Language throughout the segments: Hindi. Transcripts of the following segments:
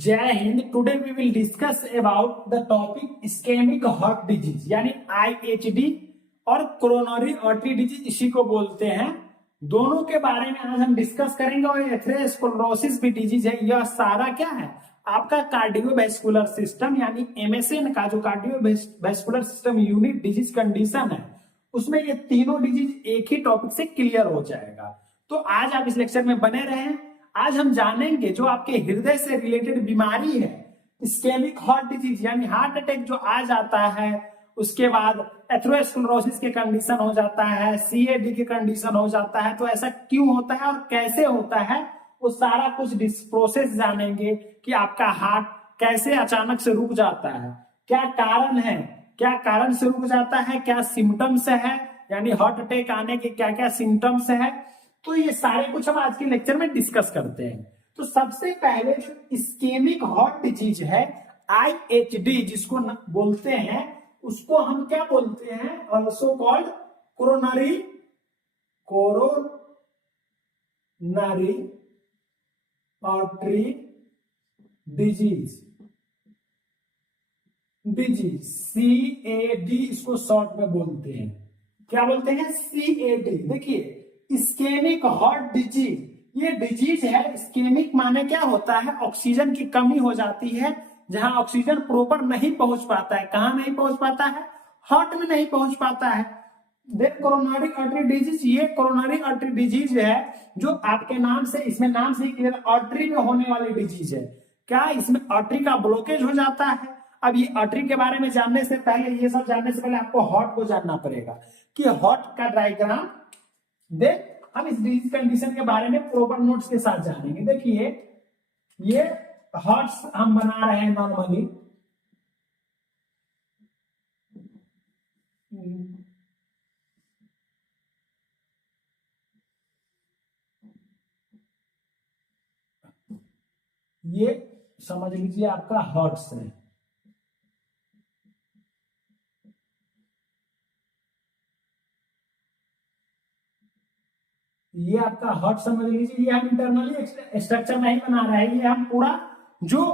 जय Hind. Today we will discuss about the topic ischemic heart disease यानी आईएचडी और कोरोनरी आर्टरी डिजीज, इसी को बोलते हैं। दोनों के बारे में आज हम डिस्कस करेंगे। और एथेरोस्क्लेरोसिस भी डिजीज है। यह सारा क्या है, आपका कार्डियोवैस्कुलर सिस्टम यानी एमएसएन का जो cardiovascular system unit disease condition है, उसमें ये तीनों डिजीज एक ही टॉपिक से क्लियर हो जाएगा। तो आज आप इस लेक्चर में बने रहें। आज हम जानेंगे जो आपके हृदय से रिलेटेड बीमारी है, इस्केमिक हार्ट डिजीज यानी हार्ट अटैक जो आ जाता है, उसके बाद एथेरोस्क्लेरोसिस के कंडीशन हो जाता है, सीएडी के कंडीशन हो जाता है। तो ऐसा क्यों होता है और कैसे होता है, वो सारा कुछ प्रोसेस जानेंगे कि आपका हार्ट कैसे अचानक से रुक जाता है, क्या कारण है, क्या कारण से रुक जाता है, क्या सिम्टम्स है, यानी हार्ट अटैक आने के क्या क्या सिम्टम्स है। तो ये सारे कुछ हम आज के लेक्चर में डिस्कस करते हैं। तो सबसे पहले जो इस्केमिक हार्ट डिजीज है, आईएचडी जिसको बोलते हैं, उसको हम क्या बोलते हैं, also called coronary artery disease CAD इसको शॉर्ट में बोलते हैं। क्या बोलते हैं? सीएडी। देखिए, इस्केमिक हार्ट डिजीज ये डिजीज है। इस्केमिक माने क्या होता है, ऑक्सीजन की कमी हो जाती है, जहां ऑक्सीजन प्रॉपर नहीं पहुंच पाता है। कहां नहीं पहुंच पाता है? हार्ट में नहीं पहुंच पाता है। देन कोरोनरी आर्टरी डिजीज, ये कोरोनरी आर्टरी डिजीज है जो आपके नाम से, इसमें नाम से क्लियर, आर्टरी में होने वाली डिजीज है। क्या इसमें आर्टरी का ब्लॉकेज हो जाता है? अब ये आर्टरी के बारे में जानने से पहले, ये सब जानने से पहले आपको हार्ट को जानना पड़ेगा कि हार्ट का डायग्राम देख हम इस डिजीज कंडीशन के बारे में प्रॉपर नोट्स के साथ जानेंगे। देखिए, ये हार्ट्स हम बना रहे हैं नॉर्मली। ये समझ लीजिए आपका हार्ट्स है। ये आपका हार्ट समझ लीजिए। ये हम इंटरनली स्ट्रक्चर नहीं बना रहे हैं, ये हम पूरा जो,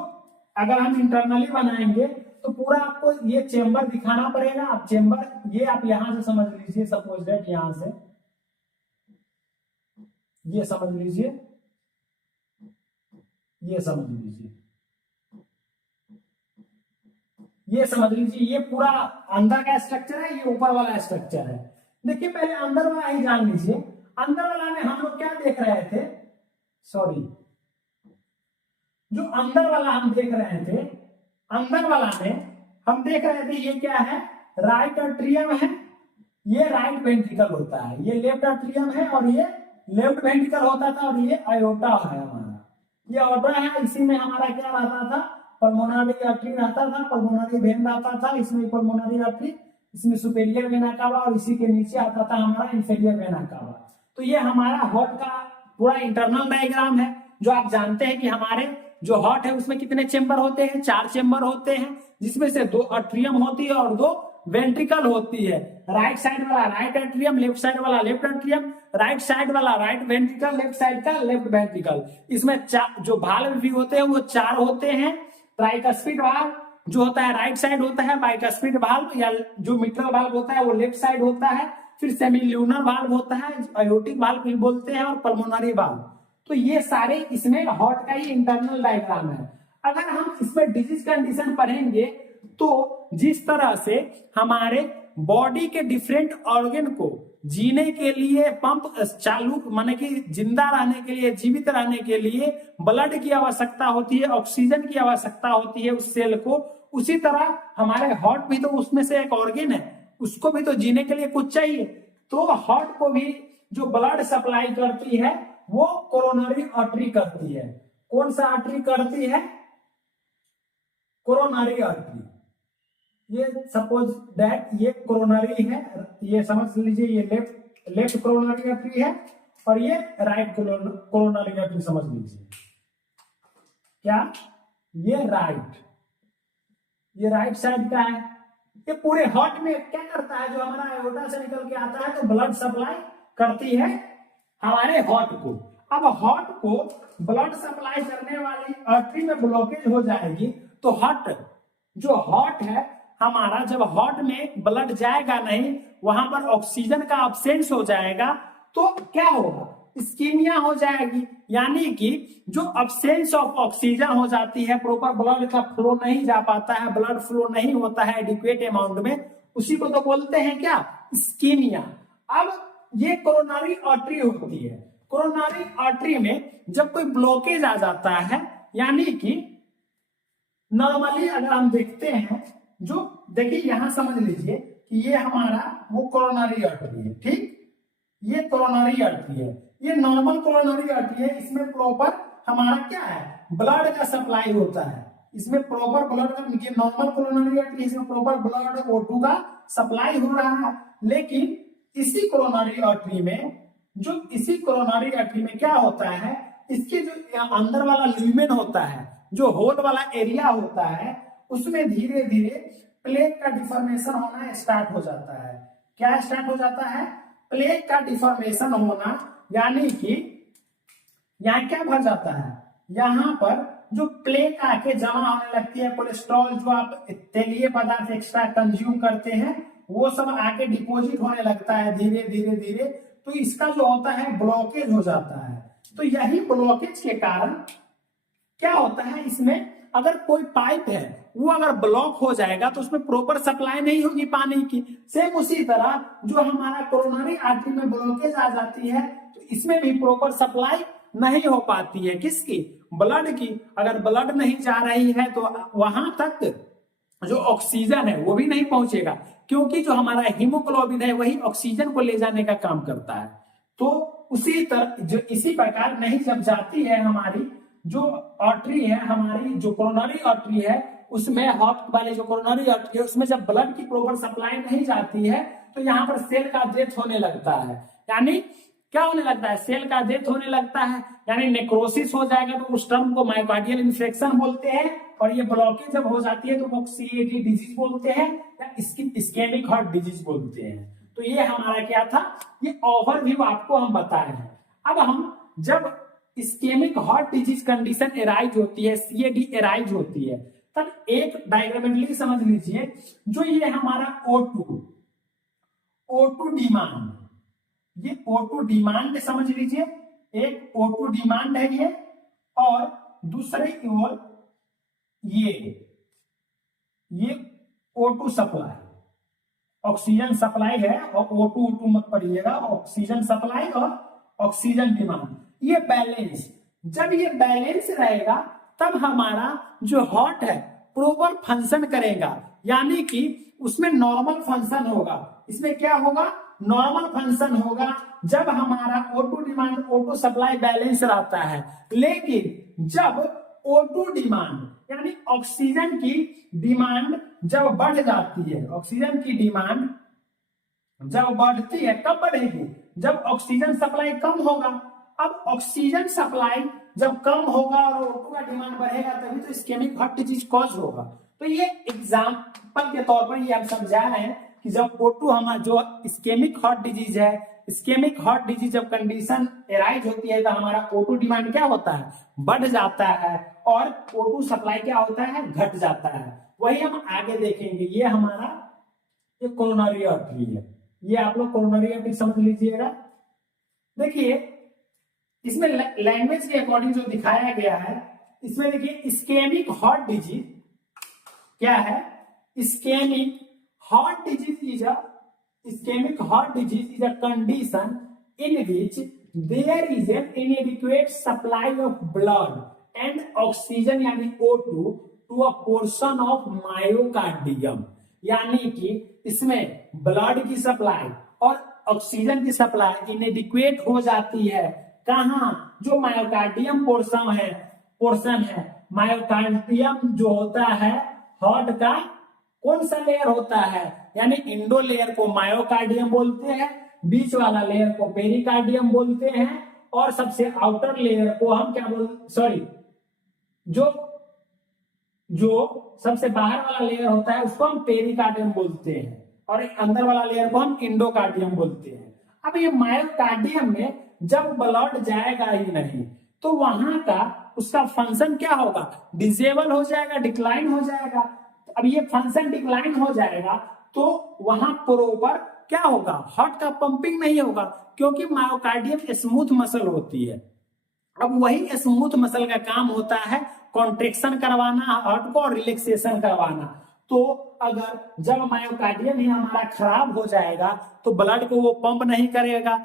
अगर हम इंटरनली बनाएंगे तो पूरा आपको ये चेंबर दिखाना पड़ेगा। आप चेंबर, ये आप यहां से समझ लीजिए, सपोज दैट यहां से ये समझ लीजिए, ये समझ लीजिए, ये समझ लीजिए, ये पूरा अंदर का स्ट्रक्चर है, ये ऊपर वाला स्ट्रक्चर है। देखिए, पहले अंदर वाला ही जान लीजिए। अंदर वाला में हम लोग क्या देख रहे थे, सॉरी, जो अंदर वाला हम देख रहे थे, अंदर वाला में हम देख रहे थे, ये क्या है, राइट एट्रियम है, ये राइट वेंट्रिकल होता है, ये लेफ्ट एट्रियम है और ये लेफ्ट वेंट्रिकल होता था, और ये आयोटा है हमारा, ये आयोटा है। इसी में हमारा क्या रहता था, पल्मोनरी आर्टरी रहता था, पल्मोनरी वेन रहता था, इसमें पल्मोनरी आर्टरी, इसमें सुपेरियर वेना कावा, और इसी के नीचे आता था हमारा इंफीरियर वेना कावा। तो ये हमारा हार्ट का पूरा इंटरनल डायग्राम है। जो आप जानते हैं कि हमारे जो हार्ट है उसमें कितने चेंबर होते हैं, 4 चेंबर होते हैं, जिसमें से 2 एट्रियम होती है और 2 वेंट्रिकल होती है। राइट साइड वाला राइट एट्रियम, लेफ्ट साइड वाला लेफ्ट एट्रियम, राइट साइड वाला राइट वेंट्रिकल, लेफ्ट साइड का लेफ्ट वेंट्रिकल। इसमें जो भाल्व भी होते हैं वो 4 होते हैं। ट्राइकस्पिड वाल्व जो होता है राइट साइड होता है, बाइकस्पिड वाल्व या जो मिट्रल वाल्व होता है वो लेफ्ट साइड होता है, फिर सेमिल्यूनर वाल्व होता है, आयोटिक वाल्व भी बोलते हैं, और पल्मोनरी वाल्व। तो ये सारे इसमें हार्ट का ही इंटरनल डायग्राम है। अगर हम इसमें डिजीज कंडीशन पढ़ेंगे तो जिस तरह से हमारे बॉडी के डिफरेंट ऑर्गन को जीने के लिए पंप चालू, माने कि जिंदा रहने के लिए, जीवित रहने के लिए ब्लड की आवश्यकता होती है, ऑक्सीजन की आवश्यकता होती है उस सेल को। उसी तरह हमारे हार्ट भी तो उसमें से एक ऑर्गन है, उसको भी तो जीने के लिए कुछ चाहिए। तो हार्ट को भी जो ब्लड सप्लाई करती है वो कोरोनरी आर्टरी करती है। कौन सा आर्टरी करती है? Coronary artery. ये सपोज दैट ये कोरोनरी है, ये समझ लीजिए, ये लेफ्ट कोरोनरी आर्टरी है और ये राइट कोरोनरी आर्टरी समझ लीजिए। क्या ये राइट साइड का है। ये पूरे हार्ट में क्या करता है, जो हमारा आयोटा से निकल के आता है तो ब्लड सप्लाई करती है हमारे हार्ट को। अब हार्ट को ब्लड सप्लाई करने वाली आर्टरी में ब्लॉकेज हो जाएगी तो हार्ट है हमारा, जब हार्ट में ब्लड जाएगा नहीं, वहां पर ऑक्सीजन का अब्सेंस हो जाएगा, तो क्या होगा, इस्कीमिया हो जाएगी। यानी कि जो अब्सेंस ऑफ ऑक्सीजन हो जाती है, प्रॉपर ब्लड का फ्लो नहीं जा पाता है, ब्लड फ्लो नहीं होता है एडिक्वेट अमाउंट में, उसी को तो बोलते हैं क्या, इस्कीमिया। अब ये कोरोनरी आर्टरी होती है। कोरोनरी आर्टरी में जब कोई ब्लॉकेज आ जाता है, यानी कि नॉर्मली अगर हम देखते हैं, जो देखिए यहां समझ लीजिए कि ये हमारा वो कोरोनरी आर्टरी है, ठीक, ये कोरोनरी आर्टरी है, ये नॉर्मल कोरोनरी आर्टरी है। इसमें प्रॉपर हमारा क्या है, ब्लड का सप्लाई होता है, इसमें प्रॉपर ब्लड का, ये नॉर्मल कोरोनरी आर्टरी, इसमें प्रॉपर ब्लड O2 का सप्लाई हो रहा है। लेकिन इसी कोरोनरी आर्टरी में क्या होता है, इसके जो अंदर वाला ल्यूमेन होता है, जो होल वाला एरिया होता है, उसमें धीरे धीरे प्लेग का डिफॉर्मेशन होना स्टार्ट हो जाता है। क्या स्टार्ट हो जाता है, प्लेग का डिफॉर्मेशन होना, यानी कि यहाँ क्या भर जाता है, यहाँ पर जो प्लेग आके जमा होने लगती है, कोलेस्ट्रॉल जो आप तेलीय पदार्थ एक्स्ट्रा कंज्यूम करते हैं, वो सब आके डिपॉजिट होने लगता है धीरे धीरे धीरे, तो इसका जो होता है ब्लॉकेज हो जाता है। तो यही ब्लॉकेज के कारण क्या होता है, इसमें अगर कोई पाइप है वो अगर ब्लॉक हो जाएगा तो उसमें प्रॉपर सप्लाई नहीं होगी पानी की। सेम उसी तरह जो हमारा कोरोनरी आर्टरी में ब्लॉकेज आ जाती है, तो इसमें भी प्रॉपर सप्लाई नहीं हो पाती है, किसकी, ब्लड की। अगर ब्लड नहीं जा रही है तो वहां तक जो ऑक्सीजन है वो भी नहीं पहुंचेगा, क्योंकि जो हमारा हीमोग्लोबिन है वही ऑक्सीजन को ले जाने का काम करता है। तो उसी तरह जो इसी प्रकार नहीं जब जाती है हमारी जो आर्टरी है, हमारी जो कोरोनरी आर्टरी है, उसमें हार्ट वाले जो कोरोनरी आर्टरी है, उसमें जब ब्लड की प्रॉपर सप्लाई नहीं जाती है तो यहाँ पर सेल का डेथ होने लगता है। यानी क्या होने लगता है, सेल का डेथ होने लगता है, यानी नेक्रोसिस हो जाएगा। तो उस टर्म को मायोकार्डियल इन्फेक्शन बोलते हैं, और ये ब्लॉकेज जब हो जाती है तो वो CAD डिजीज बोलते हैं, या इस्केमिक हार्ट डिजीज बोलते हैं। तो ये हमारा क्या था, ये ओवरव्यू आपको हम बताए हैं। अब हम जब ischemic heart disease condition arise होती है, CAD एराइज होती है, तब एक डायग्रामेटिकली समझ लीजिए, जो ये हमारा O2 डिमांड, ये O2 डिमांड समझ लीजिए, एक O2 डिमांड है ये, और दूसरे ओर ये O2 सप्लाई, ऑक्सीजन सप्लाई है, और O2 मत पढ़िएगा, ऑक्सीजन सप्लाई और ऑक्सीजन डिमांड, ये बैलेंस। जब ये बैलेंस रहेगा तब हमारा जो हार्ट है प्रॉपर फंक्शन करेगा, यानी कि उसमें नॉर्मल फंक्शन होगा। इसमें क्या होगा, नॉर्मल फंक्शन होगा जब हमारा O2 demand O2 supply balance रहता है। लेकिन जब O2 डिमांड यानी ऑक्सीजन की डिमांड जब बढ़ जाती है, ऑक्सीजन की डिमांड जब बढ़ती है, कब बढ़ेगी, जब ऑक्सीजन सप्लाई कम होगा। अब ऑक्सीजन सप्लाई जब कम होगा और O2 का डिमांड बढ़ेगा, तभी तो इस्केमिक हार्ट डिजीज कॉज होगा। तो ये एग्जांपल के तौर पर ये हम समझा रहे हैं कि जब O2 हमारा जो इस्केमिक हार्ट डिजीज है, इस्केमिक हार्ट डिजीज जब कंडीशन एराइज होती है तो हमारा O2 डिमांड क्या होता है, बढ़ जाता है, और O2 सप्लाई क्या होता है, घट जाता है। वही हम आगे देखेंगे। ये हमारा ये कोरोनरी आर्टरी है, ये आप लोग कोरोनरी आर्टरी समझ लीजिएगा। देखिए इसमें लैंग्वेज के अकॉर्डिंग जो दिखाया गया है, इसमें देखिए इस्केमिक हार्ट डिजीज क्या है, ischemic heart disease is a condition in which there is an inadequate supply of blood and oxygen यानी O2 to a portion of myocardium. यानी कि इसमें ब्लड की सप्लाई और ऑक्सीजन की सप्लाई इनएडिक्वेट हो जाती है। कहां, जो मायोकार्डियम पोर्शन है। मायोकार्डियम जो होता है हार्ट का कौन सा लेयर होता है, यानी इंडो लेयर को मायोकार्डियम बोलते हैं, बीच वाला लेयर को पेरिकार्डियम बोलते हैं, और सबसे आउटर लेयर को हम क्या बोलते, जो सबसे बाहर वाला लेयर होता है उसको हम पेरिकार्डियम बोलते हैं, और अंदर वाला लेयर को हम इंडोकार्डियम बोलते हैं। अब ये मायोकार्डियम में जब ब्लड जाएगा ही नहीं तो वहां का उसका फंक्शन क्या होगा, डिसेबल हो जाएगा, डिक्लाइन हो जाएगा। अब ये फंक्शन डिक्लाइन हो जाएगा तो वहां प्रॉपर क्या होगा, हार्ट का पंपिंग नहीं होगा, क्योंकि मायोकार्डियम स्मूथ मसल होती है। अब वही स्मूथ मसल का काम होता है कॉन्ट्रेक्शन करवाना हार्ट को और रिलैक्सेशन करवाना। तो अगर जब मायोकार्डियम ही हमारा खराब हो जाएगा तो ब्लड को वो पंप नहीं करेगा,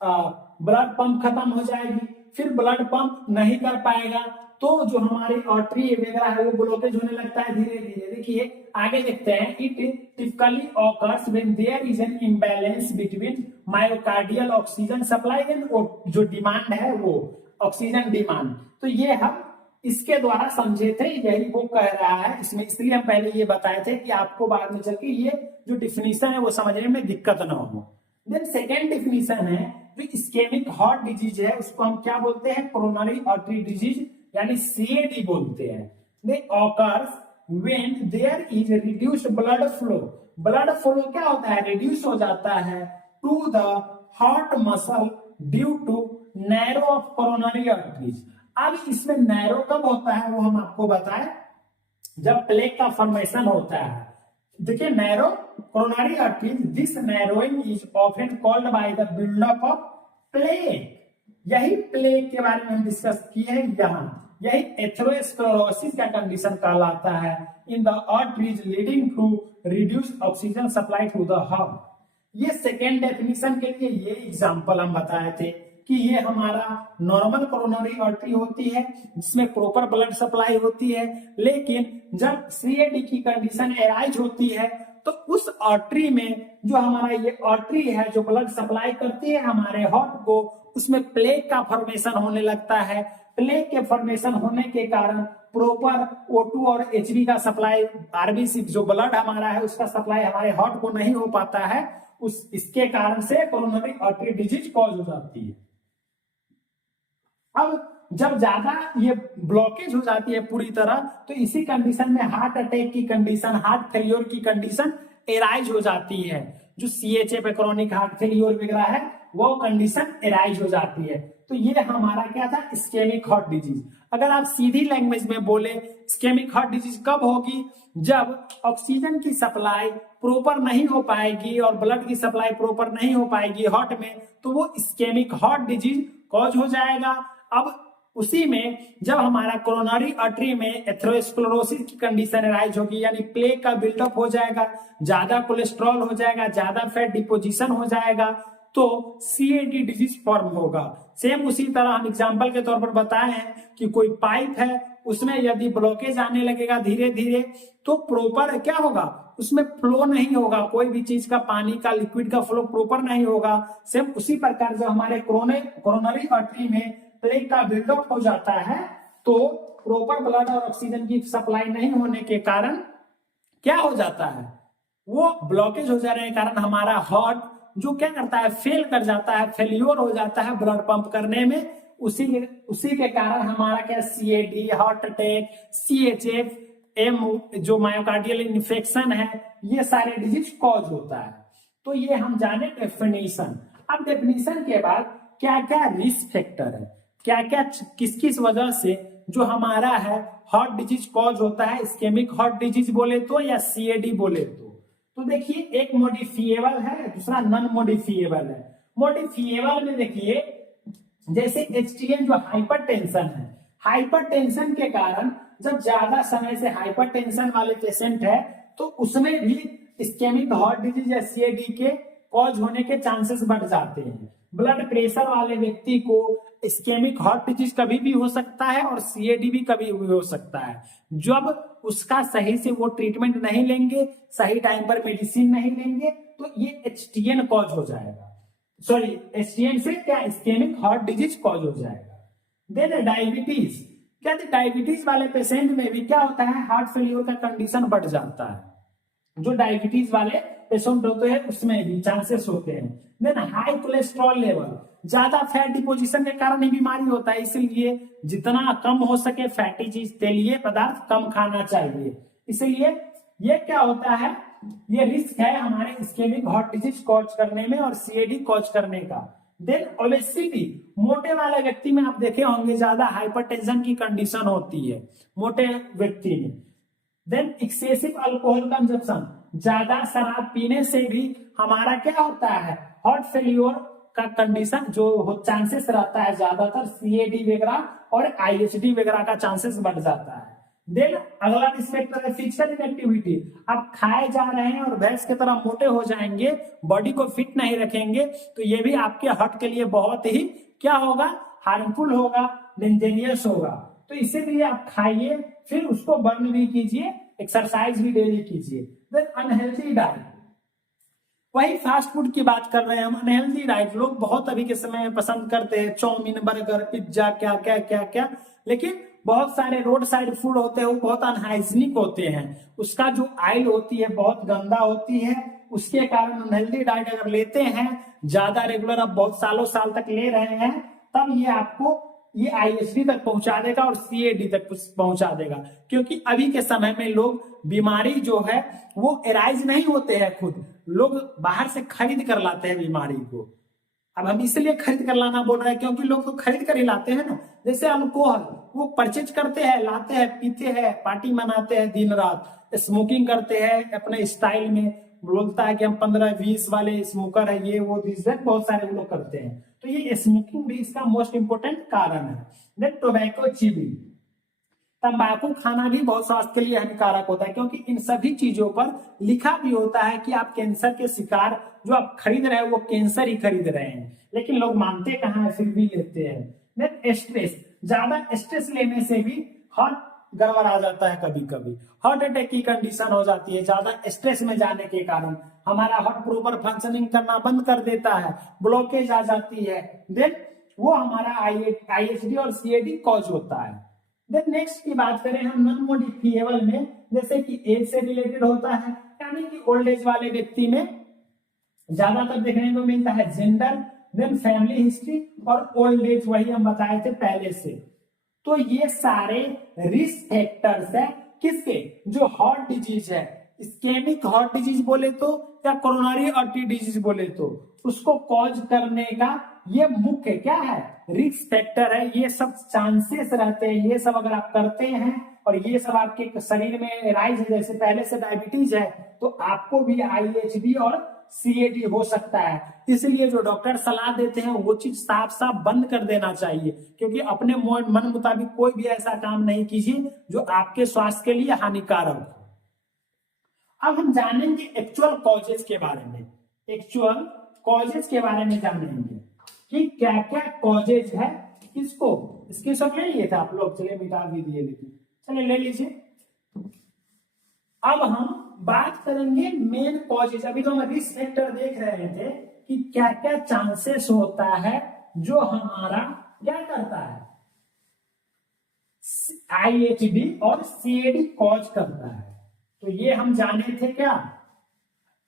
ब्लड पंप खत्म हो जाएगी, फिर ब्लड पंप नहीं कर पाएगा तो जो हमारी आर्टरी वगैरह है वो ब्लॉकेज होने लगता है धीरे धीरे। देखिए आगे देखते हैं, it typically occurs when there is an imbalance between myocardial oxygen supply and जो डिमांड है वो ऑक्सीजन डिमांड। तो ये हम इसके द्वारा समझे थे, यही वो कह रहा है इसमें, इसलिए हम पहले ये बताए थे कि आपको बाद में चल के ये जो डिफिनीशन है वो समझने में दिक्कत ना हो। देन सेकेंड डिफिनीशन है जो इस्केमिक हार्ट डिजीज है, उसको हम क्या बोलते हैं, कोरोनरी आर्टरी डिजीज यानी सीएडी बोलते हैं। They occurs when there is reduced blood flow. Blood flow क्या होता है, रिड्यूस हो जाता है to the heart muscle due to narrow of coronary arteries. अब इसमें नैरो कब होता है वो हम आपको बताएं, जब प्लेक का फॉर्मेशन होता है। देखिए narrow coronary arteries, this narrowing is often called by the buildup of plaque. यही प्लेक के बारे में हम डिस्कस किए हैं यहाँ, यही एथेरोस्क्लेरोसिस का कंडीशन कहलाता है in the arteries leading to reduce oxygen supply to the heart. ये सेकेंड डेफिनेशन के लिए ये एग्जांपल हम बताए थे कि ये हमारा नॉर्मल कोरोनरी आर्टरी होती है जिसमें प्रॉपर ब्लड सप्लाई होती है, लेकिन जब सीएडी की कंडीशन एराइज होती है तो उस आर्टरी में जो हमारा ये आर्टरी है जो ब्लड सप्लाई करती है हमारे हार्ट को, उसमें प्लेक का फॉर्मेशन होने लगता है। प्लेक के फॉर्मेशन होने के कारण प्रॉपर O2 और Hb का सप्लाई, आरबीसी जो ब्लड हमारा है उसका सप्लाई हमारे हार्ट को नहीं हो पाता है, इसके कारण से कोरोनरी आर्टरी डिजीज कॉज हो जाती है। अब जब ज्यादा ये ब्लॉकेज हो जाती है पूरी तरह तो इसी कंडीशन में हार्ट अटैक की कंडीशन, हार्ट फेलियर की कंडीशन एराइज हो जाती है। जो सीएचए पे क्रॉनिक हार्ट फेलियर वगैरह है वो कंडीशन एराइज हो जाती है। तो ये हमारा क्या था, इस्केमिक हार्ट डिजीज। अगर आप सीधी लैंग्वेज में बोले इस्केमिक हार्ट डिजीज कब होगी, जब ऑक्सीजन की सप्लाई प्रॉपर नहीं हो पाएगी और ब्लड की सप्लाई प्रॉपर नहीं हो पाएगी हार्ट में, तो वो इस्केमिक हार्ट डिजीज कॉज हो जाएगा। अब उसी में जब हमारा कोरोनरी आर्टरी में एथेरोस्क्लेरोसिस की कंडीशन राइज होगी, यानी प्लेक का बिल्डअप हो जाएगा, ज्यादा कोलेस्ट्रॉल हो जाएगा, ज्यादा फैट डिपोजिशन हो जाएगा, तो सीएडी डिजीज फॉर्म होगा। सेम उसी तरह हम एग्जांपल के तौर पर बताए हैं कि कोई पाइप है उसमें यदि ब्लॉकेज आने लगेगा धीरे धीरे तो प्रॉपर क्या होगा, उसमें फ्लो नहीं होगा, कोई भी चीज का पानी का लिक्विड का फ्लो प्रॉपर नहीं होगा। सेम उसी प्रकार जो हमारे कोरोनरी आर्टरी में प्लेक का बिल्डअप हो जाता है तो प्रॉपर ब्लड और ऑक्सीजन की सप्लाई नहीं होने के कारण क्या हो जाता है, वो ब्लॉकेज हो जाने के कारण हमारा हार्ट जो क्या करता है, फेल कर जाता है, फेल्योर हो जाता है ब्लड पंप करने में। उसी के कारण हमारा क्या, CAD, heart attack, CHF, M जो मायोकार्डियल इन्फेक्शन है, ये सारे डिजीज कॉज होता है। तो ये हम जाने डेफिनेशन। अब डेफिनेशन के बाद क्या क्या रिस्क फैक्टर है, क्या क्या किस किस वजह से जो हमारा है हार्ट डिजीज कॉज होता है, इस्केमिक हार्ट डिजीज बोले तो या सीएडी बोले तो देखिए एक मॉडिफिएबल है, दूसरा नॉन मॉडिफिएबल है। मॉडिफिएबल में देखिए जैसे एचटीएन जो हाइपरटेंशन है, हाइपरटेंशन के कारण जब ज्यादा समय से हाइपरटेंशन वाले पेशेंट है तो उसमें भी इस्केमिक हार्ट डिजीज या सीएडी के कॉज होने के चांसेस बढ़ जाते हैं। ब्लड प्रेशर वाले व्यक्ति को इस्केमिक हार्ट डिजीज कभी भी हो सकता है और सीएडी भी कभी भी हो सकता है, जब उसका सही से वो ट्रीटमेंट नहीं लेंगे, सही टाइम पर मेडिसिन नहीं लेंगे तो ये एचटीएन कॉज हो जाएगा, सॉरी एचटीएन से क्या इस्केमिक हार्ट डिजीज कॉज हो जाएगा। देन डायबिटीज, क्या डायबिटीज वाले पेशेंट में भी क्या होता है, हार्ट फेलियर का कंडीशन बढ़ जाता है। जो डायबिटीज वाले पेशेंट होते हैं उसमें भी चांसेस होते हैं। देन हाई कोलेस्ट्रॉल लेवल, ज्यादा फैट डिपोजिशन के कारण ही बीमारी होता है, इसलिए जितना कम हो सके फैटी चीज, तेलीय पदार्थ कम खाना चाहिए। इसलिए ये क्या होता है, ये रिस्क है हमारे इस्केमिक हार्ट डिजीज कॉज करने में और सीएडी कॉज करने का। देन ओबेसिटी, मोटे वाले व्यक्ति में आप देखे होंगे ज्यादा हाइपरटेंशन की कंडीशन होती है मोटे व्यक्ति में। देन एक्सेसिव अल्कोहल कंजप्शन, ज्यादा शराब पीने से भी हमारा क्या होता है, हार्ट फेल्योर का कंडीशन जो चांसेस रहता है, ज्यादातर सीएडी वगैरह और आईएचडी वगैरह का चांसेस बढ़ जाता है। देन अगला रिस्पेक्टर है फिजिकल इनएक्टिविटी, आप खाए जा रहे हैं और भैंस की तरह मोटे हो जाएंगे, बॉडी को फिट नहीं रखेंगे, तो ये भी आपके हार्ट के लिए बहुत ही क्या होगा, हार्मफुल होगा, डेंजरियस होगा। तो इसीलिए आप खाइए, फिर उसको बर्न भी कीजिए, एक्सरसाइज भी डेली कीजिए। देन अनहेल्थी डाइट, वही फास्ट फूड की बात कर रहे हैं हम। अनहेल्थी डाइट लोग बहुत अभी के समय में पसंद करते हैं, चाउमीन, बर्गर, पिज्जा, क्या क्या क्या क्या, लेकिन बहुत सारे रोड साइड फूड होते हैं वो बहुत अनहाइजीनिक होते हैं, उसका जो ऑयल होती है बहुत गंदा होती है, उसके कारण अनहेल्थी डाइट अगर लेते हैं ज्यादा रेगुलर, आप बहुत सालों साल तक ले रहे हैं, तब ये आपको ये आईएचडी तक पहुंचा देगा और सीएडी तक पहुंचा देगा। क्योंकि अभी के समय में लोग बीमारी जो है वो एराइज नहीं होते हैं खुद, लोग बाहर से खरीद कर लाते हैं बीमारी को। अब हम इसलिए खरीद कर लाना बोल रहे हैं क्योंकि लोग तो खरीद कर ही लाते हैं ना, जैसे अल्कोहल वो परचेज करते हैं, लाते हैं, पीते हैं, पार्टी मनाते हैं दिन रात, स्मोकिंग करते हैं अपने स्टाइल में, बोलता है कि हम 15-20 वाले स्मोकर है, ये वो बहुत सारे लोग करते हैं। तो ये स्मोकिंग भी इसका मोस्ट इंपोर्टेंट कारण है। देन टोबैको चीविंग, तंबाकू खाना भी बहुत स्वास्थ्य के लिए हानिकारक होता है, क्योंकि इन सभी चीजों पर लिखा भी होता है कि आप कैंसर के शिकार जो आप खरीद रहे हैं वो कैंसर ही खरीद रहे हैं, लेकिन लोग मानते कहाँ है, फिर भी लेते हैं। देन स्ट्रेस, ज्यादा स्ट्रेस लेने से भी हार्ट गड़बड़ आ जाता है, कभी कभी हार्ट अटैक की कंडीशन हो जाती है, ज्यादा स्ट्रेस में जाने के कारण हमारा हार्ट प्रॉपर फंक्शनिंग करना बंद कर देता है, ब्लॉकेज आ जाती है, देन वो हमारा आईएचडी और सीएडी कॉज होता है। देन नेक्स्ट की बात करें हम नॉन मॉडिफिएबल में, जैसे कि एज से रिलेटेड होता है, यानी कि ओल्ड एज वाले व्यक्ति में ज्यादातर देखने को मिलता है जेंडर, देन फैमिली हिस्ट्री और ओल्ड एज, वही हम बताए थे पहले से। तो ये सारे रिस्क फैक्टर्स है किसके, जो हार्ट डिजीज है, इस्केमिक हार्ट डिजीज बोले तो या कोरोनरी आर्टरी डिजीज बोले तो, उसको कॉज करने का ये मुख्य क्या है, रिस्क फैक्टर है। ये सब चांसेस रहते हैं, ये सब अगर आप करते हैं और ये सब आपके शरीर में राइज है, जैसे पहले से डायबिटीज है, तो आपको भी आईएचडी और सीएडी हो सकता है। इसलिए जो डॉक्टर सलाह देते हैं वो चीज साफ साफ बंद कर देना चाहिए, क्योंकि अपने मन मुताबिक कोई भी ऐसा काम नहीं कीजिए जो आपके स्वास्थ्य के लिए हानिकारक हो। अब हम जानेंगे एक्चुअल कॉजेज के बारे में, एक्चुअल कॉजेज के बारे में जानेंगे कि क्या क्या कॉजेज है, किसको, इसके सब ले लिए थे आप लोग, चलिए मिटा भी दिए, लेकिन चलिए ले लीजिए। अब हम बात करेंगे मेन कॉजेज। अभी तो हम रिस्क फैक्टर देख रहे थे कि क्या क्या चांसेस होता है जो हमारा क्या करता है, आईएचडी और सीएडी कॉज करता है। तो ये हम जाने थे क्या,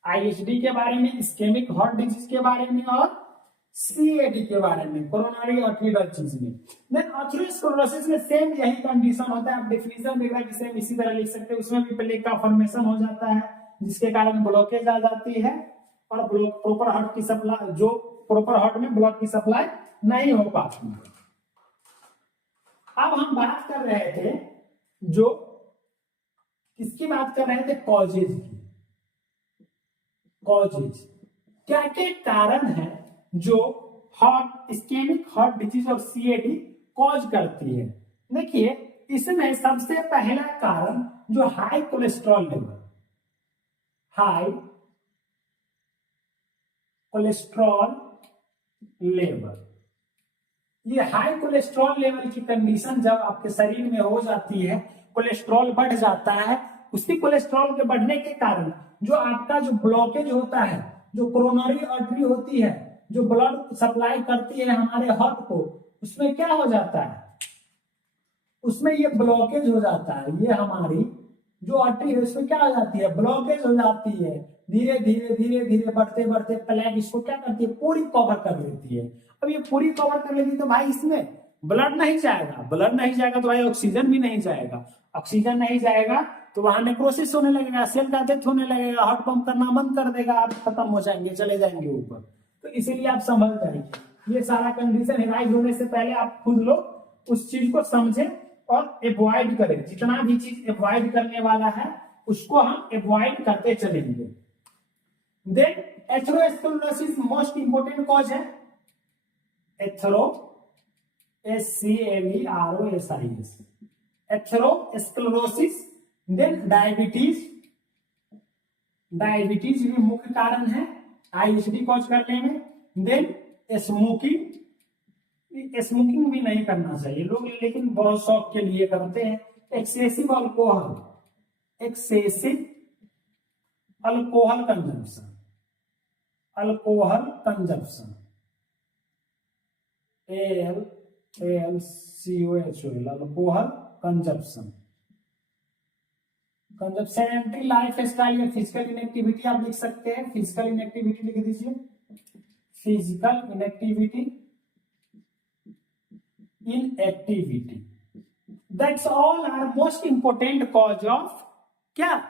आईएचडी के बारे में, इस्केमिक हार्ट डिजीज के बारे में और सीएडी के बारे में, कोरोनरी आर्टरी डिजीज में। देन अथेरोस्क्लेरोसिस में सेम यही कंडीशन होता है, आप डेफिनेशन वगैरह भी सेम इसी तरह लिख सकते हैं, उसमें भी प्लेक का फॉर्मेशन हो जाता है जिसके कारण ब्लॉकेज आ जाती है और प्रॉपर हार्ट की सप्लाई, जो प्रॉपर हार्ट में ब्लड की सप्लाई नहीं हो पाती। अब हम बात कर रहे थे, जो किसकी बात कर रहे थे, कॉजेज की। कॉजेज क्या क्या कारण है जो हार्ट, इस्केमिक हार्ट डिजीज और सीएडी कॉज करती है। देखिए इसमें सबसे पहला कारण जो high cholesterol level, high cholesterol level, ये हाई कोलेस्ट्रॉल लेवल की कंडीशन जब आपके शरीर में हो जाती है, कोलेस्ट्रॉल बढ़ जाता है, उसी कोलेस्ट्रॉल के बढ़ने के कारण जो आपका जो ब्लॉकेज होता है, जो कोरोनरी आर्टरी होती है, जो ब्लड सप्लाई करती है हमारे हार्ट को, उसमें क्या हो जाता है, उसमें ये ब्लॉकेज हो जाता है। ये हमारी जो आर्टरी है उसमें क्या हो जाती है, ब्लॉकेज हो जाती है, धीरे धीरे धीरे धीरे बढ़ते बढ़ते प्लेग इसको क्या करती है, पूरी कवर कर लेती है। अब ये पूरी कवर कर लेती तो भाई इसमें ब्लड नहीं जाएगा, ब्लड नहीं जाएगा तो भाई ऑक्सीजन भी नहीं जाएगा, ऑक्सीजन नहीं जाएगा तो वहां नेक्रोसिस होने लगेगा, सेल का डेथ होने लगेगा, हार्ट पंप करना बंद कर देगा, आप खत्म हो जाएंगे, चले जाएंगे ऊपर। तो इसीलिए आप समझ जाइए, ये सारा कंडीशन रिवाइज होने से पहले आप खुद लोग उस चीज को समझें और अवॉइड करें, जितना भी चीज अवॉइड करने वाला है उसको हम अवॉइड करते चलेंगे। Then atherosclerosis most important cause है, एथेरो SCLEROSIS, atherosclerosis. Then diabetes, diabetes भी मुख्य कारण है ISD कॉज करने में। देन स्मोकिंग, स्मोकिंग भी नहीं करना चाहिए लोग, लेकिन बहुत शौक के लिए करते हैं। Excessive alcohol, excessive alcohol consumption, alcohol consumption, ALCOHOL, alcohol consumption. Consumption lifestyle या फिजिकल इनएक्टिविटी आप लिख सकते हैं, फिजिकल इनएक्टिविटी लिख दीजिए, physical inactivity, inactivity, that's all are most important cause of क्या,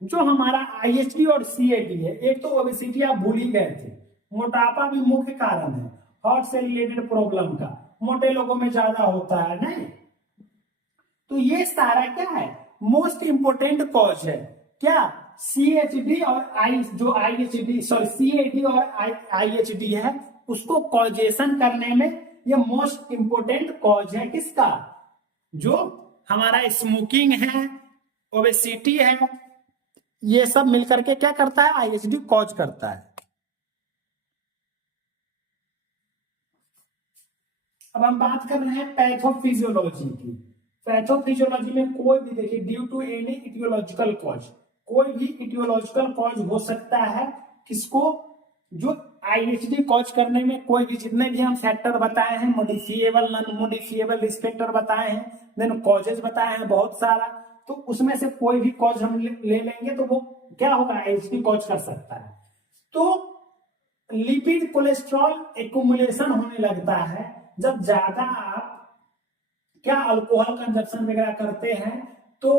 जो हमारा ISD और CAD है। एक तो ओबेसिटी आप भूल ही गए थे, मोटापा भी मुख्य कारण है हार्ट से रिलेटेड प्रॉब्लम का, मोटे लोगों में ज्यादा होता है नहीं। तो ये सारा क्या है, मोस्ट इंपोर्टेंट कॉज है क्या, CAD और CAD और IHD है, उसको कॉजेशन करने में ये मोस्ट इंपोर्टेंट कॉज है किसका, जो हमारा स्मोकिंग है, ओबेसिटी है, ये सब मिलकर के क्या करता है, ISD कॉज करता है। अब हम बात कर रहे हैं पैथोफिजियोलॉजी की। पैथोफिजियोलॉजी में कोई भी देखिए, due to any etiological cause, कोई भी इटियोलॉजिकल कॉज हो सकता है किसको, जो ISD कॉज करने में कोई भी, जितने भी हम फैक्टर बताए हैं, modifiable, non modifiable risk factor बताए हैं, देन कॉजेज बताए हैं बहुत सारा, तो उसमें से कोई भी कॉज हम ले लेंगे तो वो क्या होगा, ISD कॉज कर सकता है। तो लिपिड कोलेस्ट्रॉल एक्यूमुलेशन होने लगता है जब ज्यादा आप क्या अल्कोहल कंजप्शन वगैरह करते हैं, तो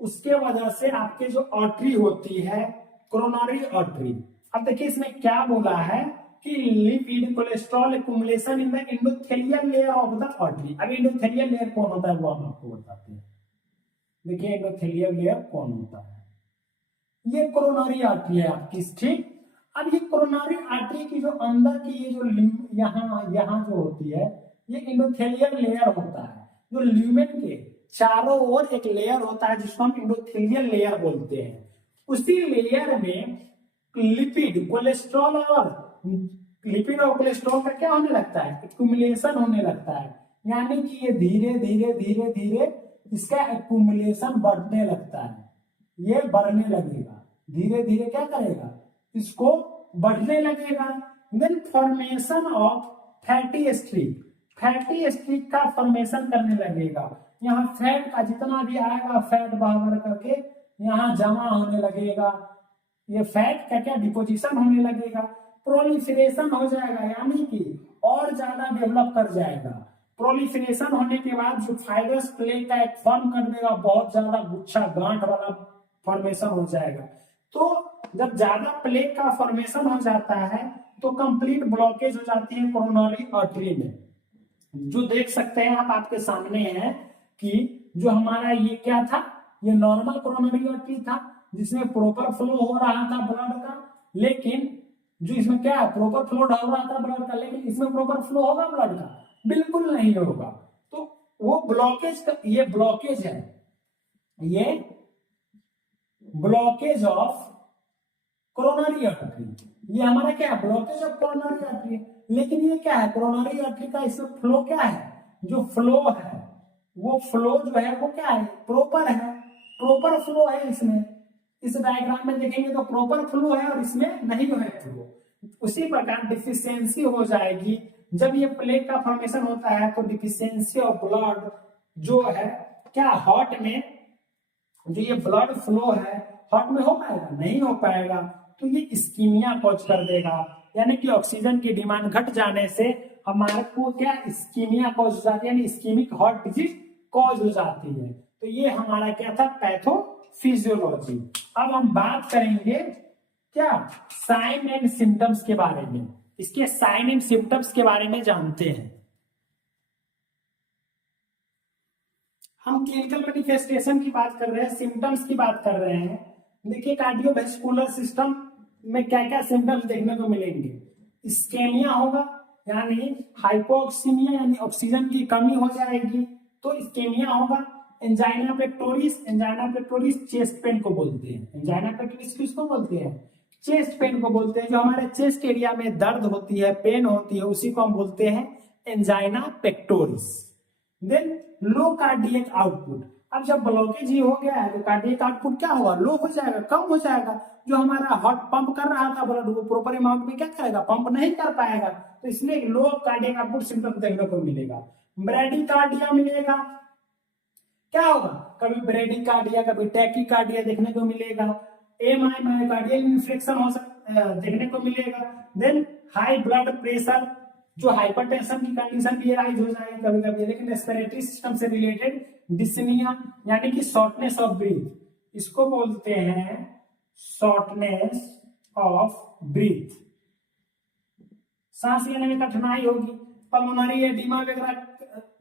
उसके वजह से आपके जो आर्टरी होती है, कोरोनरी आर्टरी, अब देखिए इसमें क्या बोला है कि lipid cholesterol accumulation in the endothelial layer of the artery. अब एंडोथेलियल लेयर कौन होता है वो हम आपको बताते हैं। देखिए एंडोथेलियल लेयर कौन होता है, ये कोरोनरी आर्टरी है आपकी, ठीक। अब ये कोरोनरी आर्टरी की जो अंदर की ये जो यहाँ जो होती है, ये एंडोथेलियल लेयर होता है, जो ल्यूमेन के चारों ओर एक लेयर होता है जिसको हम एंडोथेलियल लेयर बोलते हैं। उसी लेयर में लिपिड कोलेस्ट्रॉल और कोलेस्ट्रॉल का क्या होने लगता है, एक्यूमुलेशन होने लगता है, यानी कि ये धीरे धीरे धीरे धीरे इसका एक्यूमुलेशन बढ़ने लगता है, ये बढ़ने लगेगा, धीरे धीरे क्या करेगा, इसको बढ़ने लगेगा। Then formation of fatty streak, fatty streak का फॉर्मेशन करने लगेगा, यहाँ फैट का जितना भी आएगा फैट बहावर करके यहाँ जमा होने लगेगा, ये फैट का क्या डिपोजिशन होने लगेगा, प्रोलिफरेशन हो जाएगा, यानी कि और ज्यादा डेवलप कर जाएगा। प्रोलिफरेशन होने के बाद जो फाइब्रस प्लेट का एक फॉर्म कर देगा, बहुत ज्यादा गुच्छा गांठ वाला फॉर्मेशन हो जाएगा। तो जब ज्यादा प्लेट का फॉर्मेशन हो जाता है तो कंप्लीट ब्लॉकेज हो जाती है कोरोनरी आर्टरी में, जो देख सकते हैं आप, आपके सामने है कि जो हमारा ये क्या था, ये नॉर्मल कोरोनरी आर्टरी था जिसमें प्रॉपर फ्लो हो रहा था ब्लड का, लेकिन जो इसमें क्या है, प्रॉपर फ्लो हो रहा था ब्लड का, लेकिन इसमें प्रॉपर फ्लो होगा ब्लड का, बिल्कुल नहीं होगा। तो वो ब्लॉकेज का, ये ब्लॉकेज है, ये ब्लॉकेज ऑफ कोरोनरी आर्टरी, ये हमारा क्या है, ब्लॉकेज ऑफ कोरोनरी आर्टरी। लेकिन ये क्या है, कोरोनरी आर्टरी का इसमें फ्लो क्या है, जो फ्लो है वो फ्लो जो है वो क्या है, प्रॉपर है, प्रॉपर फ्लो है इसमें। इस डायग्राम में देखेंगे तो प्रॉपर फ्लो है और इसमें नहीं है फ्लो। उसी प्रकार डिफिशियंसी हो जाएगी, जब ये प्लेट का फॉर्मेशन होता है तो डिफिशियंसी ऑफ ब्लड जो है क्या, हार्ट में जो ये ब्लड फ्लो है हार्ट में हो पाएगा, नहीं हो पाएगा, तो ये इस्कीमिया कॉज कर देगा, यानी कि ऑक्सीजन की डिमांड घट जाने से हमारे को क्या इस्कीमिया कॉज हो जाती है, यानी इस्कीमिक हार्ट डिजीज कॉज हो जाती है। तो ये हमारा क्या था, पैथोफिजियोलॉजी। अब हम बात करेंगे क्या, साइन एंड सिम्टम्स के बारे में। इसके साइन एंड सिम्टम्स के बारे में जानते हैं। हम क्लिनिकल मैनिफेस्टेशन की बात कर रहे हैं, सिम्टम्स की बात कर रहे हैं। देखिए कार्डियोवैस्कुलर सिस्टम में क्या क्या सिम्टम्स देखने को मिलेंगे। इस्केमिया होगा, यानी हाइपोक्सीमिया, यानी ऑक्सीजन की कमी हो जाएगी, तो इस्केमिया होगा। Angina pectoris, angina pectoris chest pain को बोलते हैं। एंजाइना पेक्टोरिस किसको बोलते हैं, चेस्ट पेन को बोलते हैं। जो हमारे चेस्ट एरिया में दर्द होती है, पेन होती है, उसी को हम बोलते हैं angina pectoris. Then low cardiac output. अब जब ब्लॉकेज ही हो गया है तो कार्डियक आउटपुट क्या होगा, लो हो जाएगा, कम हो जाएगा। जो हमारा हार्ट पंप कर रहा था ब्लड, वो प्रॉपर अमाउंट में क्या करेगा, पंप नहीं कर पाएगा, तो इसलिए लो कार्डियक आउटपुट सिम्टम देखने को मिलेगा। ब्रेडिकार्डिया मिलेगा, क्या होगा, कभी ब्रेडिकार्डिया, कभी टैकीकार्डिया देखने को मिलेगा। एमआई मायोकार्डियल इन्फेक्शन हो देखने को मिलेगा। देन हाई ब्लड प्रेशर, जो हाइपरटेंशन की कंडीशन भी राइज हो जाएगी कभी कभी। लेकिन रेस्पिरेटरी सिस्टम से रिलेटेड डिस्निया, यानी कि शॉर्टनेस ऑफ ब्रीथ, इसको बोलते हैं शॉर्टनेस ऑफ ब्रीथ। सांस लेने में कठिनाई होगी। पल्मोनरी एडिमा वगैरह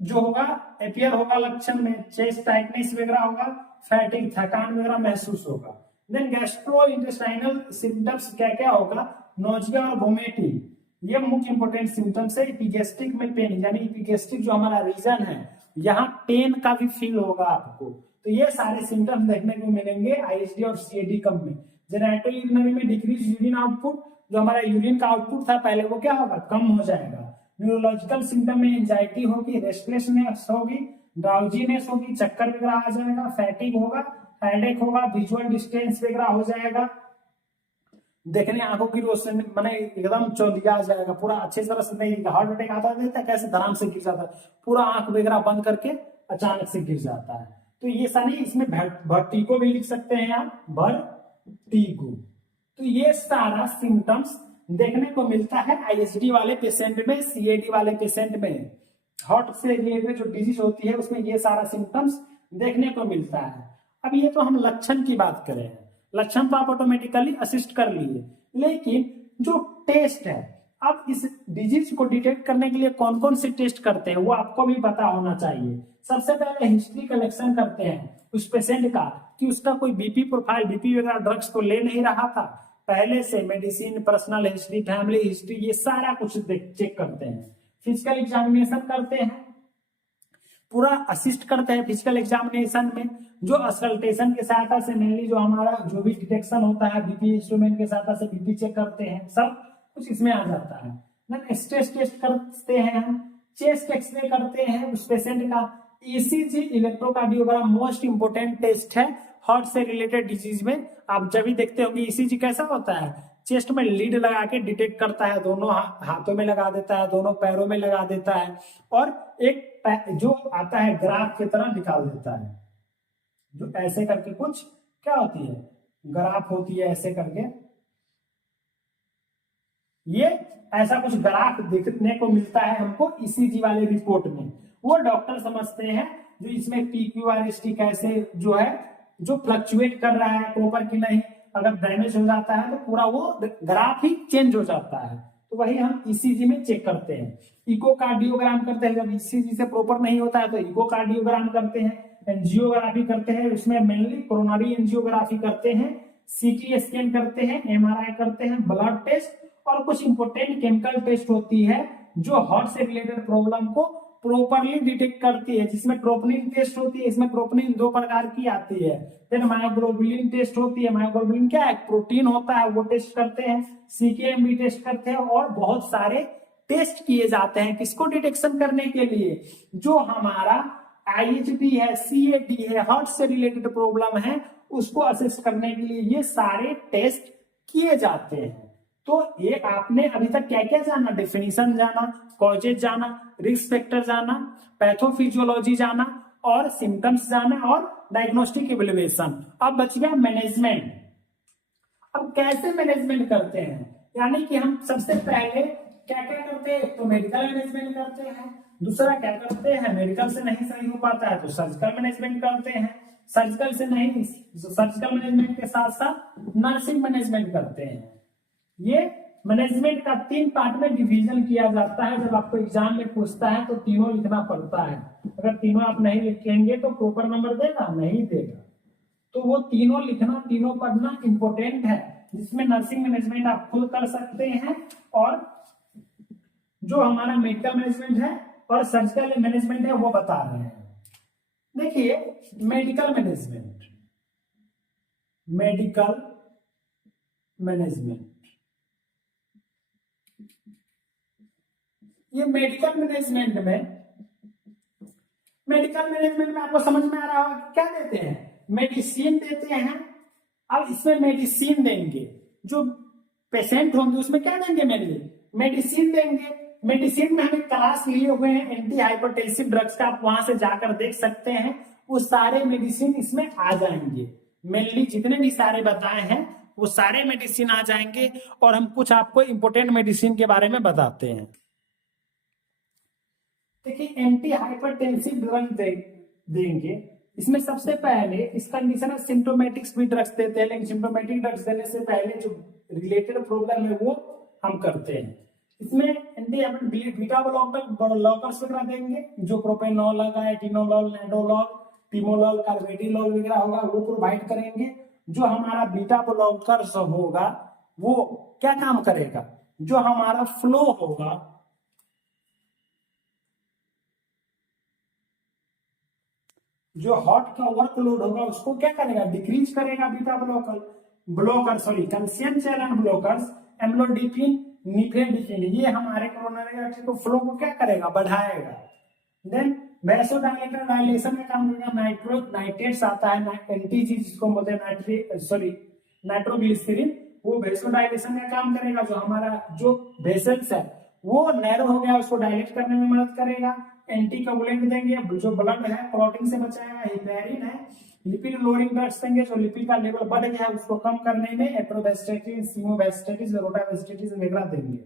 जो होगा अपियर होगा लक्षण में, चेस्ट टाइटनेस वगैरह होगा, फैटिग थकान वगैरह महसूस होगा। देन गैस्ट्रो इंटेस्टाइनल सिम्टम्स क्या क्या होगा, नोजिया और वोमिटिंग, ये मुख्य इंपोर्टेंट सिम्टम्स है। इपिगेस्ट्रिक में पेन, यानी इपिगेस्ट्रिक जो हमारा रीजन है, यहाँ पेन का भी फील होगा आपको। तो ये सारे सिम्टम्स देखने को मिलेंगे आईएसडी और सीएडी कम में। जेनेटो यूरिनरी में डिक्रीज यूरिन आउटपुट, जो हमारा यूरिन का आउटपुट था पहले वो क्या होगा, कम हो जाएगा। न्यूरोलॉजिकल सिम्टम में एंजाइटी होगी, रेस्टलेसनेस होगी, ड्राउजीनेस होगी, चक्कर वगैरह आ जाएगा, फैटिग होगा, हेडेक होगा, विजुअल डिस्टेंस वगैरह हो जाएगा, देखने आंखों की रोशनी मैंने एकदम चौंधिया आ जाएगा, पूरा अच्छे तरह से नहीं, हार्ट अटैक आता रहता है कैसे धड़ाम से गिर जाता है, पूरा आंख वगैरह बंद करके अचानक से गिर जाता है। तो ये सारी, इसमें वर्टिगो भी लिख सकते हैं आप, वर्टिगो। तो ये सारा सिम्टम्स देखने को मिलता है आईएसडी वाले पेशेंट में, सीएडी वाले पेशेंट में। हार्ट से रिलेटेड जो डिजीज होती है उसमें ये सारा सिम्टम्स देखने को मिलता है। अब ये तो हम लक्षण की बात करें, लक्षण तो आप ऑटोमेटिकली असिस्ट कर लिए, लेकिन जो टेस्ट है, अब इस डिजीज को डिटेक्ट करने के लिए कौन कौन से टेस्ट करते हैं वो आपको भी पता होना चाहिए। सबसे पहले हिस्ट्री कलेक्शन करते हैं उस पेशेंट का, कि उसका कोई बीपी प्रोफाइल, बीपी वगैरह ड्रग्स तो ले नहीं रहा था पहले से, medicine, personal history, family history, ये सारा कुछ चेक करते हैं। फिजिकल एग्जामिनेशन करते हैं, पूरा असिस्ट करते हैं फिजिकल एग्जामिनेशन में, जो असल्टेशन के सहायता से मेनली जो हमारा जो भी डिटेक्शन होता है बीपी इंस्ट्रूमेंट के सहायता से बीपी चेक करते हैं, सब कुछ इसमें आ जाता है। देन स्ट्रेस टेस्ट करते हैं हम, चेस्ट एक्सरे करते हैं उस पेशेंट का, ECG electrocardiogram most important test है हार्ट से रिलेटेड डिजीज में। आप जब भी देखते होंगे ईसीजी कैसा होता है, चेस्ट में लीड लगा के डिटेक्ट करता है, दोनों हाथों में लगा देता है, दोनों पैरों में लगा देता है, और एक जो आता है ग्राफ की तरह निकाल देता है, जो ऐसे करके कुछ क्या होती है, ग्राफ होती है ऐसे करके, ये ऐसा कुछ ग्राफ देखने को मिलता है हमको ईसीजी वाले रिपोर्ट में। वो डॉक्टर समझते हैं जो इसमें पीक्यूआरएसटी कैसे जो है, जो फ्लक्चुएट कर रहा है प्रॉपर की नहीं, अगर डैमेज हो जाता है तो पूरा वो ग्राफ ही चेंज हो जाता है। तो वही हम ईसीजी में चेक करते हैं। इकोकार्डियोग्राम करते हैं, जब ईसीजी से प्रॉपर नहीं होता है तो इकोकार्डियोग्राम करते हैं, एंजियोग्राफी करते हैं, उसमें मेनली कोरोनरी एंजियोग्राफी करते हैं, सीटी स्कैन करते हैं, एमआरआई करते हैं, ब्लड टेस्ट, और कुछ इंपोर्टेंट केमिकल टेस्ट होती है जो हार्ट से रिलेटेड प्रॉब्लम को प्रॉपरली डिटेक्ट करती है, जिसमें ट्रोपोनिन टेस्ट होती है। इसमें ट्रोपोनिन 2 प्रकार की आती है। फिर मायोग्लोबुलिन टेस्ट होती है, मायोग्लोबुलिन क्या है, प्रोटीन होता है, वो टेस्ट करते हैं, सीकेएम टेस्ट करते हैं, और बहुत सारे टेस्ट किए जाते हैं किसको डिटेक्शन करने के लिए, जो हमारा आईएचडी है, सीएडी है, हार्ट से रिलेटेड प्रॉब्लम है, उसको असेस करने के लिए ये सारे टेस्ट किए जाते हैं। तो ये आपने अभी तक क्या क्या जाना, डेफिनेशन जाना, कॉजेज जाना, रिस्क फैक्टर जाना, पैथोफिजियोलॉजी जाना, और सिम्टम्स जाना, और डायग्नोस्टिक इवैल्यूएशन। अब बच गया मैनेजमेंट। अब कैसे मैनेजमेंट करते हैं, यानी कि हम सबसे पहले क्या क्या करते हैं, तो मेडिकल मैनेजमेंट करते हैं, दूसरा क्या करते हैं, मेडिकल से नहीं सही हो पाता है तो सर्जिकल मैनेजमेंट करते हैं, सर्जिकल से नहीं, सर्जिकल मैनेजमेंट के साथ साथ नर्सिंग मैनेजमेंट करते हैं। ये मैनेजमेंट का 3 पार्ट में डिवीजन किया जाता है। जब आपको एग्जाम में पूछता है तो तीनों लिखना पड़ता है, अगर तीनों आप नहीं लिखेंगे तो प्रॉपर नंबर देगा नहीं देगा, तो वो तीनों लिखना, तीनों पढ़ना इंपॉर्टेंट है, जिसमें नर्सिंग मैनेजमेंट आप खुद कर सकते हैं, और जो हमारा मेडिकल मैनेजमेंट है और सर्जिकल मैनेजमेंट है वो बता रहे हैं। देखिए मेडिकल मैनेजमेंट, मेडिकल मैनेजमेंट, ये मेडिकल मैनेजमेंट में आपको समझ में आ रहा होगा क्या देते हैं, मेडिसिन देते हैं। अब इसमें मेडिसिन देंगे, जो पेशेंट होंगे उसमें क्या देंगे, मेडिसिन देंगे। मेडिसिन में हमें क्लास लिए हुए हैं एंटी हाइपरटेंसिव ड्रग्स का, आप वहां से जाकर देख सकते हैं, वो सारे मेडिसिन इसमें आ जाएंगे। मेनली जितने भी सारे बताए हैं वो सारे मेडिसिन आ जाएंगे, और हम कुछ आपको इंपोर्टेंट मेडिसिन के बारे में बताते हैं। देखिए एंटी हाइपरटेंसिव ड्रग देंगे, इसमें सबसे पहले इस कंडीशन में सिम्टोमेटिक्स भी ड्रग्स देते हैं, लेकिन सिम्टोमेटिक ड्रग्स देने से पहले जो रिलेटेड प्रॉब्लम है वो हम करते हैं। इसमें एंटी बीटा ब्लॉकर्स वगैरह देंगे, जो प्रोपेनॉल लगा, एटिनोलॉल, नेडोलॉल, टिमोलॉल, कार्बेटिलॉल वगैरह होगा वो प्रोवाइड करेंगे। जो हमारा बीटा ब्लॉकर्स होगा वो क्या काम करेगा, जो हमारा फ्लो होगा, जो हार्ट का वर्कलोड होगा उसको क्या करेगा, डिक्रीज करेगा। Beta calcium channel blockers, amlodipine, nifedipine, ये हमारे कोरोनरी आर्टरी को फ्लो को क्या करेगा, बढ़ाएगा। देन वैसोडाइलेटर, डायलेशन का काम करेगा। नाइट्रेट्स आता है, एंटीजी जिसको बोलते हैं नाइट्रोग्लिसरीन, वो वैसोडाइलेशन का काम करेगा। जो हमारा जो वेसल्स है वो नैरो हो गया उसको डायलेट करने में मदद करेगा। एंटी कोगुलेंट देंगे, जो ब्लड है क्लॉटिंग से बचाएगा। हिपेरिन है, लिपिड लोडिंग ड्रग्स देंगे, जो लिपिड का लेवल बढ़ गया है उसको कम करने में एट्रोवेस्टेटिन, सीमोवेस्टेटिन, रोटावेस्टेटिन वगैरह देंगे।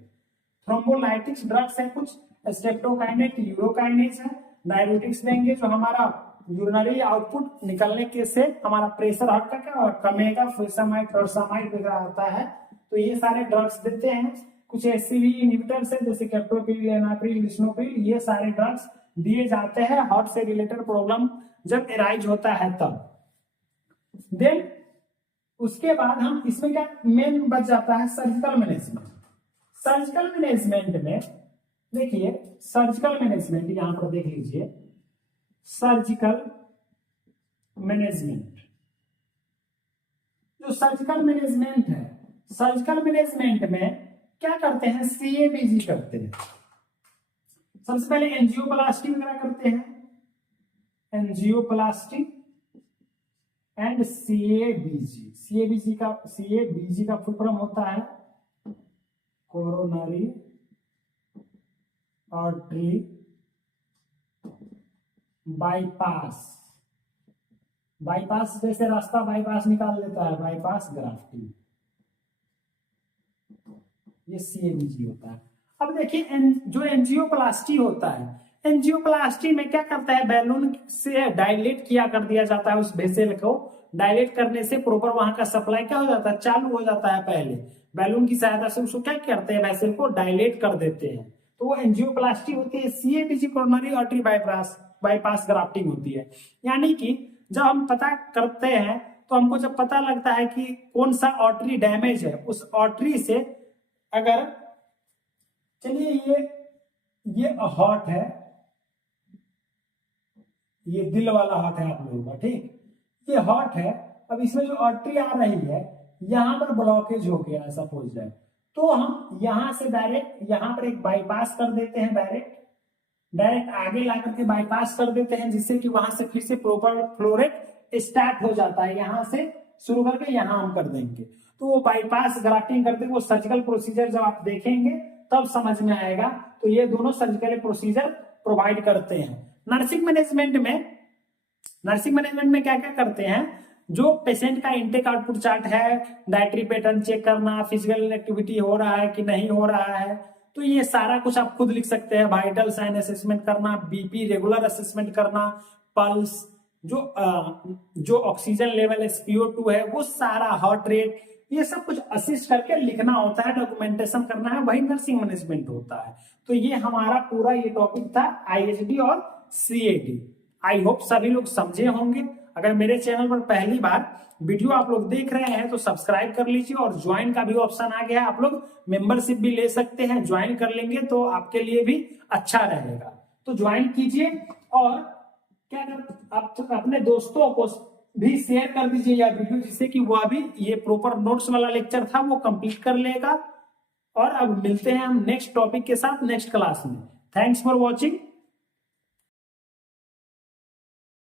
थ्रोम्बोलाइटिक्स ड्रग्स है कुछ, स्ट्रेप्टोकाइनेट, यूरोकाइनेज है। डायरेटिक्स देंगे, जो हमारा यूरिनरी आउटपुट निकलने के से हमारा प्रेशर हार्ट का क्या कमेगा। फुसामाइड, टॉर्सामाइड वगैरह आता है, तो ये सारे ड्रग्स देते हैं। कुछ एससीवी इनहिबिटर्स है जैसे कैप्टोप्रिल, एनाप्रिल, लिस्नोप्रिल, ये सारे ड्रग्स दिए जाते हैं हार्ट से रिलेटेड प्रॉब्लम जब एराइज होता है तब। देन उसके बाद हम इसमें क्या मेन बच जाता है, सर्जिकल मैनेजमेंट। सर्जिकल मैनेजमेंट में देखिए, सर्जिकल मैनेजमेंट यहां पर देख लीजिए, सर्जिकल मैनेजमेंट, जो सर्जिकल मैनेजमेंट है, सर्जिकल मैनेजमेंट में क्या करते हैं, सीएबीजी करते हैं। सबसे पहले एंजियोप्लास्टी वगैरह करते हैं, एंजियोप्लास्टी एंड सीएबीजी। सीएबीजी का फुल फॉर्म होता है कोरोनरी आर्टरी बाईपास। बाईपास जैसे रास्ता बाईपास निकाल लेता है, बाईपास ग्राफ्टिंग, ये सीएबीजी होता है। अब देखिए जो एंजियोप्लास्टी होता है, एंजियोप्लास्टी में क्या करता है, बैलून से डायलेट किया कर दिया जाता है उस वेसल को। डायलेट करने से प्रॉपर वहां का सप्लाई क्या हो जाता है, चालू हो जाता है। पहले बैलून की सहायता से उसको क्या करते हैं, वेसल को डायलेट कर देते हैं, तो वो एंजियोप्लास्टी होती है। CABG coronary artery bypass grafting होती है। यानी कि जब हम पता करते हैं तो हमको जब पता लगता है कि कौन सा आर्टरी डैमेज है, उस आर्टरी से अगर, चलिए ये हार्ट है, ये दिल वाला हार्ट है आप लोगों का, ठीक, ये हार्ट है। अब इसमें जो आर्टरी आ रही है यहां पर ब्लॉकेज हो गया सपोज दैट, तो हम यहां से डायरेक्ट यहां पर एक बाईपास कर देते हैं, डायरेक्ट आगे ला करके बाईपास कर देते हैं, जिससे कि वहां से फिर से प्रॉपर फ्लोरेट स्टार्ट हो जाता है। यहां से शुरू करके यहां हम कर देंगे, तो वो बाईपास ग्राफ्टिंग करते हैं। वो सर्जिकल प्रोसीजर जब आप देखेंगे तब समझ में आएगा। तो ये दोनों सर्जिकल प्रोसीजर प्रोवाइड करते हैं। नर्सिंग मैनेजमेंट में क्या क्या करते हैं, जो पेशेंट का इनटेक आउटपुट चार्ट है, डाइटरी पैटर्न चेक करना, फिजिकल एक्टिविटी हो रहा है कि नहीं हो रहा है, तो ये सारा कुछ आप खुद लिख सकते हैं। वाइटल साइन असेसमेंट करना, बीपी रेगुलर असेसमेंट करना, पल्स, जो ऑक्सीजन लेवल SpO2 है वो सारा, हार्ट रेट, ये सब कुछ असिस्ट करके लिखना होता है, डॉक्यूमेंटेशन करना है, वही नर्सिंग मैनेजमेंट होता है। तो ये हमारा पूरा ये टॉपिक था IHD और CAT। आई होप सभी लोग समझे होंगे। अगर मेरे चैनल पर पहली बार वीडियो आप लोग देख रहे हैं तो सब्सक्राइब कर लीजिए, और ज्वाइन का भी ऑप्शन आ गया है, आप लोग मेंबरशिप भी ले सकते हैं। ज्वाइन कर लेंगे तो आपके लिए भी अच्छा रहेगा, तो ज्वाइन कीजिए। और क्या कर, आप अपने दोस्तों को भी शेयर कर दीजिए यह वीडियो, जिससे कि वह भी ये प्रॉपर नोट्स वाला लेक्चर था वो कंप्लीट कर लेगा। और अब मिलते हैं हम नेक्स्ट टॉपिक के साथ नेक्स्ट क्लास में। Thanks for watching.